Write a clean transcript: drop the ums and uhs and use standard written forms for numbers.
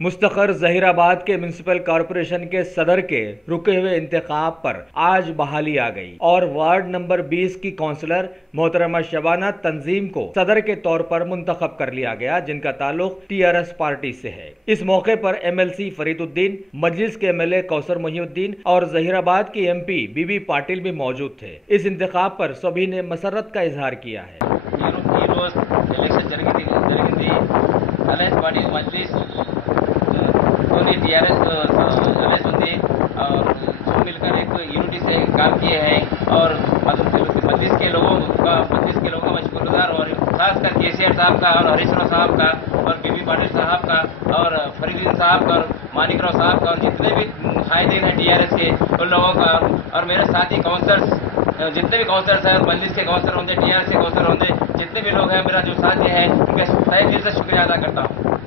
मुस्तखर जहीराबाद के municipal corporation के सदर के रुके हुए इंतखाब पर आज बहाली आ गई और वार्ड नंबर 20 की काउंसलर मोहतरमा शबाना तंजीम को सदर के तौर पर मुंतखब कर लिया गया, जिनका ताल्लुक टीआरएस पार्टी से है। इस मौके पर एमएलसी फरीदुद्दीन, मजलिस के एमएलए कौसर मोहिउद्दीन और जहीराबाद की एमपी बीबी पाटिल भी मौजूद थे। इस इंतखाब पर सभी ने मसरत का इजहार किया है। मिलकर एक यूनिटी से काम किए हैं और मजलिस के लोगों का मशकुरगुजार और खासकर केसीआर साहब का और हरीश राव साहब का और बीबी पाटिल साहब का और फरीदुद्दीन साहब का और मानिक राव साहब का और जितने भी कायदीन हैं टीआरएस के उन लोगों का और मेरे साथी काउंसलर्स, जितने भी काउंसलर्स हैं, मजलिस के काउंसलर होंगे, टीआरएस के काउंसलर होंगे, जितने भी लोग हैं, मेरा जो साथी है, उनके तहे दिल से शुक्रिया अदा करता हूँ।